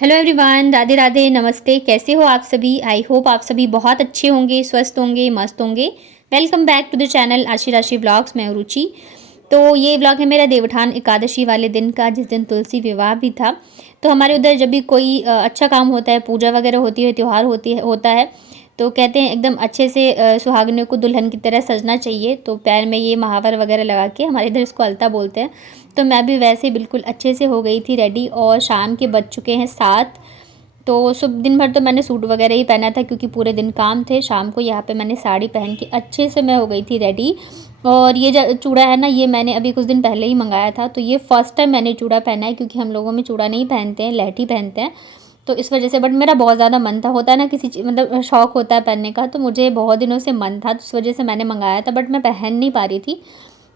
Hello everyone, Radhe Radhe, नमस्ते। कैसे हो आप सभी? आई होप आप सभी बहुत अच्छे होंगे, स्वस्थ होंगे, मस्त होंगे। Welcome back to the channel Aashi Rashi vlogs. मैं हूं रुचि। तो ये व्लॉग है मेरा देवउठान एकादशी वाले दिन का, जिस दिन तुलसी विवाह भी था। तो हमारे उधर जब भी कोई अच्छा काम होता है, पूजा वगैरह होती है, त्यौहार होता है, तो कहते हैं एकदम अच्छे से सुहागनों को दुल्हन की तरह सजना चाहिए। तो पैर में ये महावर वगैरह लगा के, हमारे इधर इसको अलता बोलते हैं। तो मैं भी वैसे बिल्कुल अच्छे से हो गई थी रेडी, और शाम के बज चुके हैं 7। तो सुबह दिन भर तो मैंने सूट वगैरह ही पहना था, क्योंकि पूरे दिन काम थे। शाम को यहाँ पे मैंने साड़ी पहन के अच्छे से मैं हो गई थी रेडी। और ये जो चूड़ा है ना, ये मैंने अभी कुछ दिन पहले ही मंगाया था। तो ये फ़र्स्ट टाइम मैंने चूड़ा पहना है, क्योंकि हम लोगों में चूड़ा नहीं पहनते हैं, लहठी पहनते हैं। तो इस वजह से, बट मेरा बहुत ज़्यादा मन था, होता है ना किसी चीज़, मतलब शौक़ होता है पहनने का। तो मुझे बहुत दिनों से मन था, तो इस वजह से मैंने मंगाया था, बट मैं पहन नहीं पा रही थी।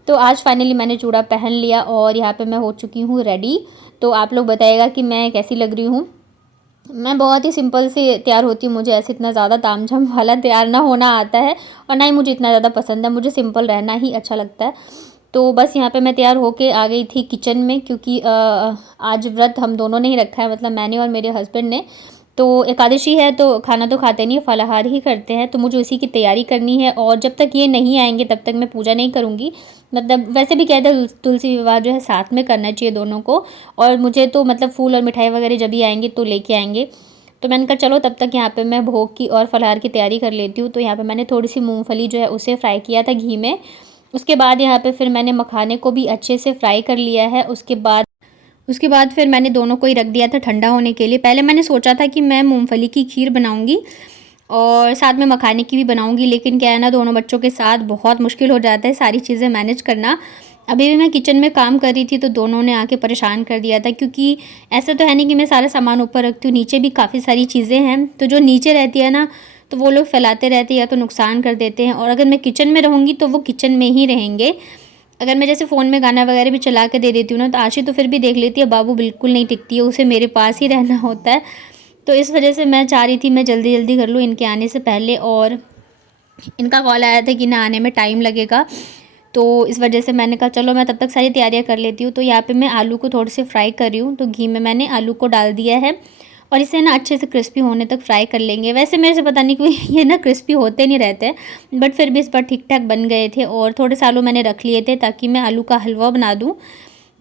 तो आज फाइनली मैंने चूड़ा पहन लिया, और यहाँ पे मैं हो चुकी हूँ रेडी। तो आप लोग बताइएगा कि मैं कैसी लग रही हूँ। मैं बहुत ही सिंपल से तैयार होती हूँ, मुझे ऐसे इतना ज़्यादा तामझाम वाला तैयार ना होना आता है, और ना ही मुझे इतना ज़्यादा पसंद है। मुझे सिंपल रहना ही अच्छा लगता है। तो बस यहाँ पे मैं तैयार होके आ गई थी किचन में, क्योंकि आज व्रत हम दोनों ने ही रखा है, मतलब मैंने और मेरे हस्बैंड ने। तो एकादशी है तो खाना तो खाते नहीं, फलाहार ही करते हैं। तो मुझे उसी की तैयारी करनी है, और जब तक ये नहीं आएंगे तब तक मैं पूजा नहीं करूँगी। मतलब वैसे भी कहते हैं तुलसी विवाह जो है साथ में करना चाहिए दोनों को। और मुझे तो मतलब फूल और मिठाई वगैरह जब भी आएंगे तो लेके आएंगे। तो मैंने कहा चलो तब तक यहाँ पे मैं भोग की और फलाहार की तैयारी कर लेती हूँ। तो यहाँ पे मैंने थोड़ी सी मूंगफली जो है उसे फ्राई किया था घी में। उसके बाद यहाँ पे फिर मैंने मखाने को भी अच्छे से फ्राई कर लिया है। उसके बाद फिर मैंने दोनों को ही रख दिया था ठंडा होने के लिए। पहले मैंने सोचा था कि मैं मूंगफली की खीर बनाऊंगी और साथ में मखाने की भी बनाऊंगी, लेकिन क्या है ना, दोनों बच्चों के साथ बहुत मुश्किल हो जाता है सारी चीज़ें मैनेज करना। अभी भी मैं किचन में काम कर रही थी, तो दोनों ने आके परेशान कर दिया था, क्योंकि ऐसा तो है नहीं कि मैं सारा सामान ऊपर रखती हूँ, नीचे भी काफ़ी सारी चीज़ें हैं। तो जो नीचे रहती है ना, तो वो लोग फैलाते रहते हैं या तो नुकसान कर देते हैं। और अगर मैं किचन में रहूँगी तो वो किचन में ही रहेंगे। अगर मैं जैसे फ़ोन में गाना वगैरह भी चला के दे देती हूँ ना, तो आशी तो फिर भी देख लेती है, बाबू बिल्कुल नहीं टिकती है, उसे मेरे पास ही रहना होता है। तो इस वजह से मैं चाह रही थी मैं जल्दी जल्दी कर लूँ इनके आने से पहले। और इनका कॉल आया था कि ना आने में टाइम लगेगा, तो इस वजह से मैंने कहा चलो मैं तब तक सारी तैयारियां कर लेती हूँ। तो यहाँ पे मैं आलू को थोड़े से फ्राई कर रही हूँ। तो घी में मैंने आलू को डाल दिया है, और इसे ना अच्छे से क्रिस्पी होने तक फ्राई कर लेंगे। वैसे मेरे से पता नहीं क्यों ये ना क्रिस्पी होते नहीं रहते, बट फिर भी इस बार ठीक ठाक बन गए थे। और थोड़े से आलू मैंने रख लिए थे ताकि मैं आलू का हलवा बना दूँ।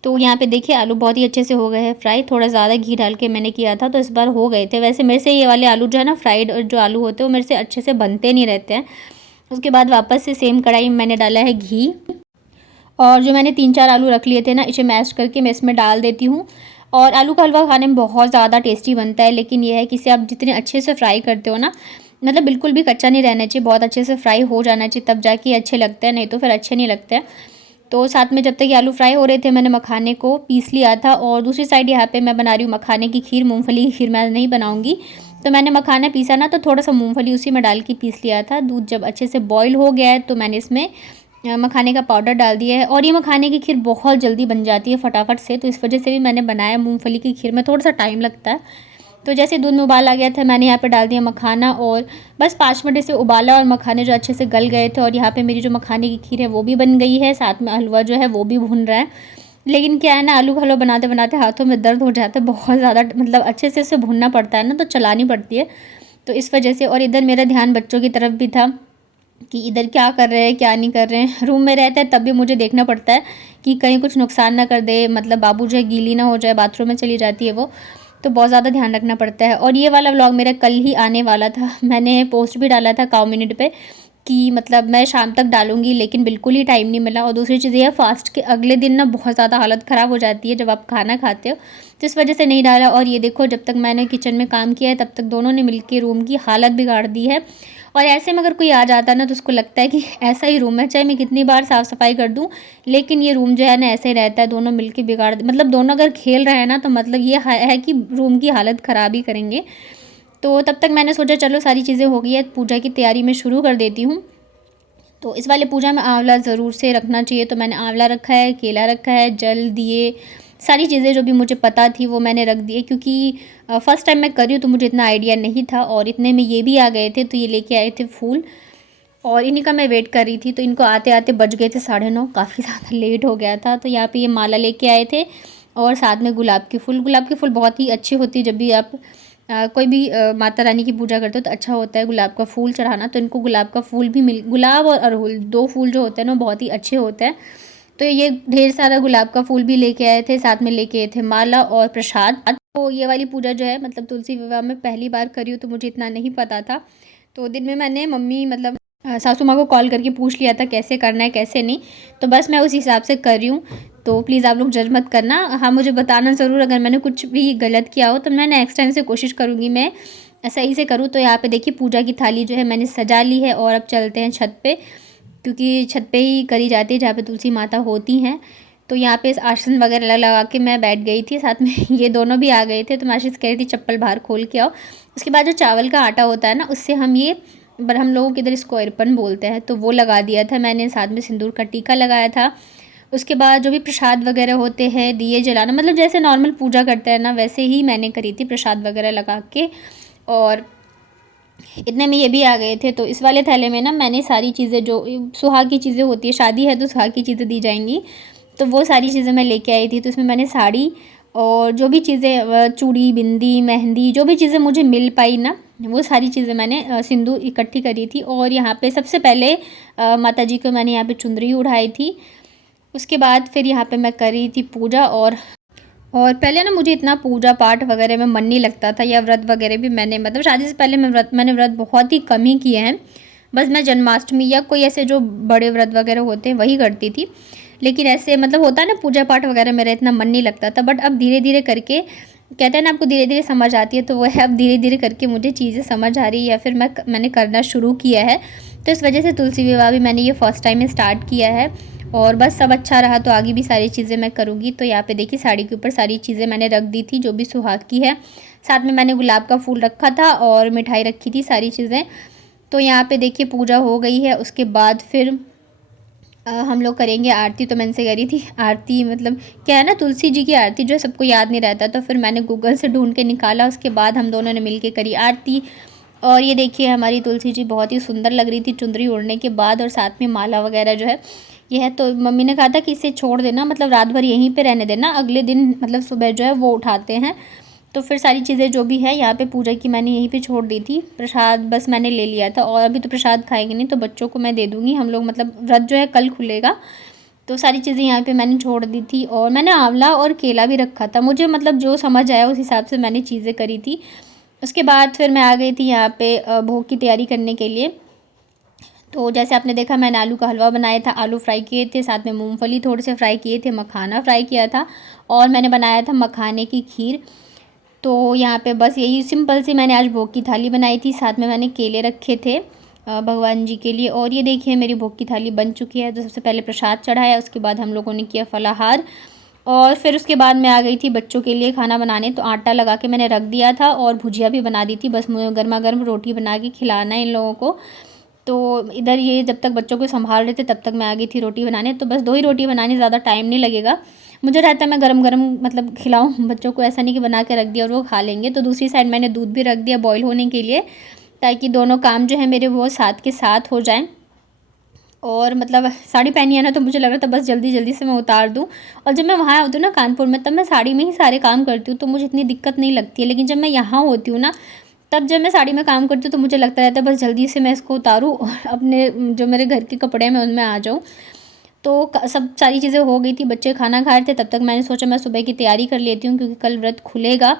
तो यहाँ पे देखिए आलू बहुत ही अच्छे से हो गए हैं फ्राई। थोड़ा ज़्यादा घी डाल के मैंने किया था, तो इस बार हो गए थे। वैसे मेरे से ये वाले आलू जो है ना, फ्राइड जो आलू होते हैं, वो मेरे से अच्छे से बनते नहीं रहते हैं। उसके बाद वापस से सेम कढ़ाई में मैंने डाला है घी, और जो मैंने 3-4 आलू रख लिए थे ना, इसे मैश करके मैं इसमें डाल देती हूँ। और आलू का हलवा खाने में बहुत ज़्यादा टेस्टी बनता है, लेकिन यह है कि इसे आप जितने अच्छे से फ्राई करते हो ना, मतलब बिल्कुल भी कच्चा नहीं रहना चाहिए, बहुत अच्छे से फ्राई हो जाना चाहिए, तब जाके अच्छे लगते हैं, नहीं तो फिर अच्छे नहीं लगते हैं। तो साथ में जब तक ये आलू फ्राई हो रहे थे, मैंने मखाने को पीस लिया था। और दूसरी साइड यहाँ पे मैं बना रही हूँ मखाने की खीर। मूंगफली की खीर मैं नहीं बनाऊँगी। तो मैंने मखाना पीसा ना, तो थोड़ा सा मूंगफली उसी में डाल के पीस लिया था। दूध जब अच्छे से बॉईल हो गया है, तो मैंने इसमें मखाने का पाउडर डाल दिया है। और ये मखाने की खीर बहुत जल्दी बन जाती है फटाफट से, तो इस वजह से भी मैंने बनाया। मूंगफली की खीर में थोड़ा सा टाइम लगता है। तो जैसे दूध में उबाल आ गया था, मैंने यहाँ पे डाल दिया मखाना, और बस 5 मिनट से उबाला, और मखाने जो अच्छे से गल गए थे। और यहाँ पे मेरी जो मखाने की खीर है वो भी बन गई है, साथ में हलवा जो है वो भी भुन रहा है। लेकिन क्या है ना, आलू का हलवा बनाते बनाते हाथों में दर्द हो जाता है बहुत ज़्यादा, मतलब अच्छे से इसे भुनना पड़ता है ना, तो चलानी पड़ती है। तो इस वजह से, और इधर मेरा ध्यान बच्चों की तरफ भी था कि इधर क्या कर रहे हैं क्या नहीं कर रहे हैं। रूम में रहते हैं तब भी मुझे देखना पड़ता है कि कहीं कुछ नुकसान ना कर दे, मतलब बाबू जो है गीली ना हो जाए, बाथरूम में चली जाती है वो। तो बहुत ज़्यादा ध्यान रखना पड़ता है। और ये वाला व्लॉग मेरा कल ही आने वाला था, मैंने पोस्ट भी डाला था काउ मिनट पे कि मतलब मैं शाम तक डालूंगी, लेकिन बिल्कुल ही टाइम नहीं मिला। और दूसरी चीज़ ये है, फास्ट के अगले दिन ना बहुत ज़्यादा हालत ख़राब हो जाती है जब आप खाना खाते हो, तो इस वजह से नहीं डाला। और ये देखो, जब तक मैंने किचन में काम किया है तब तक दोनों ने मिलकर रूम की हालत बिगाड़ दी है। और ऐसे में अगर कोई आ जाता है ना, तो उसको लगता है कि ऐसा ही रूम है, चाहे मैं कितनी बार साफ़ सफाई कर दूँ, लेकिन ये रूम जो है ना ऐसे ही रहता है। दोनों मिलके बिगाड़, मतलब दोनों अगर खेल रहे हैं ना, तो मतलब ये है कि रूम की हालत ख़राब ही करेंगे। तो तब तक मैंने सोचा चलो सारी चीज़ें हो गई है, पूजा की तैयारी में शुरू कर देती हूँ। तो इस वाले पूजा में आंवला ज़रूर से रखना चाहिए, तो मैंने आंवला रखा है, केला रखा है, जल दिए, सारी चीज़ें जो भी मुझे पता थी वो मैंने रख दिए। क्योंकि फ़र्स्ट टाइम मैं कर रही हूँ, तो मुझे इतना आइडिया नहीं था। और इतने में ये भी आ गए थे, तो ये लेके आए थे फूल, और इन्हीं का मैं वेट कर रही थी। तो इनको आते आते बज गए थे 9:30, काफ़ी ज़्यादा लेट हो गया था। तो यहाँ पे ये माला लेके आए थे, और साथ में गुलाब के फूल बहुत ही अच्छे होते हैं। जब भी आप कोई भी माता रानी की पूजा करते हो तो अच्छा होता है गुलाब का फूल चढ़ाना। तो इनको गुलाब का फूल भी गुलाब और अड़हुल 2 फूल जो होते हैं ना बहुत ही अच्छे होते हैं। तो ये ढेर सारा गुलाब का फूल भी लेके आए थे, साथ में लेके आए थे माला और प्रसाद। तो ये वाली पूजा जो है मतलब तुलसी विवाह में पहली बार करी हूँ, तो मुझे इतना नहीं पता था। तो दिन में मैंने मम्मी मतलब सासू माँ को कॉल करके पूछ लिया था कैसे करना है कैसे नहीं, तो बस मैं उस हिसाब से कर रही हूँ। तो प्लीज़ आप लोग जज मत करना, हाँ मुझे बताना ज़रूर अगर मैंने कुछ भी गलत किया हो, तो मैं नेक्स्ट टाइम से कोशिश करूँगी मैं सही से करूँ। तो यहाँ पे देखिए पूजा की थाली जो है मैंने सजा ली है और अब चलते हैं छत पे, क्योंकि छत पे ही करी जाती है जहाँ पे तुलसी माता होती हैं। तो यहाँ पे आसन वगैरह लगा के मैं बैठ गई थी, साथ में ये दोनों भी आ गए थे। तो मैं आशीष कह रही थी चप्पल बाहर खोल के आओ। उसके बाद जो चावल का आटा होता है ना उससे हम ये, पर हम लोगों के इधर इसको अरपन बोलते हैं, तो वो लगा दिया था मैंने, साथ में सिंदूर का टीका लगाया था। उसके बाद जो भी प्रसाद वगैरह होते हैं, दिए जलाना, मतलब जैसे नॉर्मल पूजा करते हैं ना वैसे ही मैंने करी थी प्रसाद वगैरह लगा के। और इतने में ये भी आ गए थे। तो इस वाले थैले में ना मैंने सारी चीज़ें जो सुहाग की चीज़ें होती है, शादी है तो सुहाग की चीज़ें दी जाएंगी, तो वो सारी चीज़ें मैं लेके आई थी। तो इसमें मैंने साड़ी और जो भी चीज़ें चूड़ी बिंदी मेहंदी जो भी चीज़ें मुझे मिल पाई ना वो सारी चीज़ें मैंने सिंदूर इकट्ठी करी थी। और यहाँ पे सबसे पहले माता जी को मैंने यहाँ पे चुंदरी उड़ाई थी। उसके बाद फिर यहाँ पे मैं कर रही थी पूजा। और पहले ना मुझे इतना पूजा पाठ वगैरह में मन नहीं लगता था, या व्रत वगैरह भी मैंने मतलब शादी से पहले मैंने व्रत बहुत ही कम ही किए हैं। बस मैं जन्माष्टमी या कोई ऐसे जो बड़े व्रत वगैरह होते हैं वही करती थी। लेकिन ऐसे मतलब होता है ना पूजा पाठ वगैरह मेरा इतना मन नहीं लगता था। बट अब धीरे धीरे करके कहते हैं ना आपको धीरे धीरे समझ आती है, तो वो है अब धीरे धीरे करके मुझे चीज़ें समझ आ रही है, या फिर मैंने करना शुरू किया है। तो इस वजह से तुलसी विवाह भी मैंने ये फर्स्ट टाइम में स्टार्ट किया है। और बस सब अच्छा रहा तो आगे भी सारी चीज़ें मैं करूँगी। तो यहाँ पे देखिए साड़ी के ऊपर सारी चीज़ें मैंने रख दी थी जो भी सुहाग की है। साथ में मैंने गुलाब का फूल रखा था और मिठाई रखी थी, सारी चीज़ें। तो यहाँ पे देखिए पूजा हो गई है। उसके बाद फिर हम लोग करेंगे आरती। तो मैं इनसे कह रही थी आरती मतलब क्या है ना, तुलसी जी की आरती जो है सबको याद नहीं रहता, तो फिर मैंने गूगल से ढूंढ के निकाला। उसके बाद हम दोनों ने मिल के करी आरती। और ये देखिए हमारी तुलसी जी बहुत ही सुंदर लग रही थी चुंदरी ओढ़ने के बाद, और साथ में माला वगैरह जो है ये है। तो मम्मी ने कहा था कि इसे छोड़ देना, मतलब रात भर यहीं पे रहने देना, अगले दिन मतलब सुबह जो है वो उठाते हैं। तो फिर सारी चीज़ें जो भी है यहाँ पे पूजा की मैंने यहीं पे छोड़ दी थी। प्रसाद बस मैंने ले लिया था, और अभी तो प्रसाद खाएंगे नहीं तो बच्चों को मैं दे दूँगी। हम लोग मतलब व्रत जो है कल खुलेगा, तो सारी चीज़ें यहाँ पे मैंने छोड़ दी थी। और मैंने आंवला और केला भी रखा था, मुझे मतलब जो समझ आया उस हिसाब से मैंने चीज़ें करी थी। उसके बाद फिर मैं आ गई थी यहाँ पे भोग की तैयारी करने के लिए। तो जैसे आपने देखा मैंने आलू का हलवा बनाया था, आलू फ्राई किए थे, साथ में मूंगफली थोड़े से फ्राई किए थे, मखाना फ्राई किया था, और मैंने बनाया था मखाने की खीर। तो यहाँ पे बस यही सिंपल सी मैंने आज भोग की थाली बनाई थी। साथ में मैंने केले रखे थे भगवान जी के लिए। और ये देखिए मेरी भोग की थाली बन चुकी है। तो सबसे पहले प्रसाद चढ़ाया, उसके बाद हम लोगों ने किया फलाहार, और फिर उसके बाद मैं आ गई थी बच्चों के लिए खाना बनाने। तो आटा लगा के मैंने रख दिया था और भुजिया भी बना दी थी, बस मुझे गर्मा गर्म रोटी बना के खिलाना है इन लोगों को। तो इधर ये जब तक बच्चों को संभाल रहे थे तब तक मैं आ गई थी रोटी बनाने। तो बस 2 ही रोटी बनानी, ज़्यादा टाइम नहीं लगेगा। मुझे रहता है मैं गरम गरम मतलब खिलाऊं बच्चों को, ऐसा नहीं कि बना के रख दिया और वो खा लेंगे। तो दूसरी साइड मैंने दूध भी रख दिया बॉईल होने के लिए, ताकि दोनों काम जो है मेरे वो साथ के साथ हो जाएं। और मतलब साड़ी पहनी है ना, तो मुझे लग रहा था बस जल्दी जल्दी से मैं उतार दूँ। और जब मैं वहाँ होती हूँ ना कानपुर में, तब मैं साड़ी में ही सारे काम करती हूँ, तो मुझे इतनी दिक्कत नहीं लगती है। लेकिन जब मैं यहाँ होती हूँ ना, तब जब मैं साड़ी में काम करती हूँ तो मुझे लगता रहता है बस जल्दी से मैं इसको उतारूँ और अपने जो मेरे घर के कपड़े हैं मैं उनमें आ जाऊँ। तो सब सारी चीज़ें हो गई थी, बच्चे खाना खा रहे थे, तब तक मैंने सोचा मैं सुबह की तैयारी कर लेती हूँ, क्योंकि कल व्रत खुलेगा।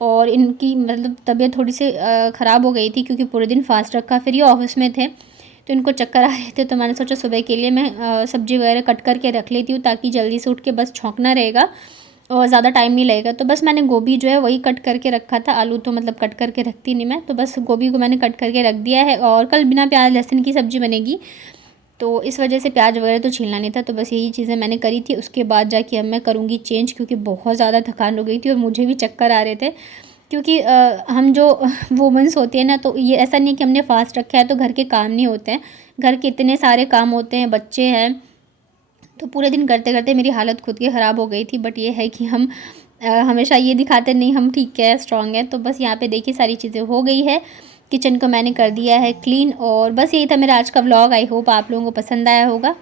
और इनकी मतलब तबीयत थोड़ी सी ख़राब हो गई थी, क्योंकि पूरे दिन फास्ट रखा, फिर ये ऑफिस में थे तो इनको चक्कर आ रहे थे। तो मैंने सोचा सुबह के लिए मैं सब्ज़ी वगैरह कट करके रख लेती हूँ, ताकि जल्दी से उठ के बस छौंकना रहेगा और ज़्यादा टाइम नहीं लगेगा। तो बस मैंने गोभी जो है वही कट करके रखा था, आलू तो मतलब कट करके रखती नहीं मैं, तो बस गोभी को मैंने कट करके रख दिया है। और कल बिना प्याज लहसुन की सब्ज़ी बनेगी, तो इस वजह से प्याज वगैरह तो छीलना नहीं था। तो बस यही चीज़ें मैंने करी थी। उसके बाद जाके अब मैं करूँगी चेंज, क्योंकि बहुत ज़्यादा थकान हो गई थी और मुझे भी चक्कर आ रहे थे। क्योंकि हम जो वुमेंस होती है ना, तो ये ऐसा नहीं कि हमने फास्ट रखा है तो घर के काम नहीं होते हैं, घर के इतने सारे काम होते हैं, बच्चे हैं, तो पूरे दिन करते करते मेरी हालत खुद की ख़राब हो गई थी। बट ये है कि हम हमेशा ये दिखाते नहीं हम ठीक है स्ट्रांग है। तो बस यहाँ पे देखिए सारी चीज़ें हो गई है, किचन को मैंने कर दिया है क्लीन। और बस यही था मेरा आज का व्लॉग। आई होप आप लोगों को पसंद आया होगा।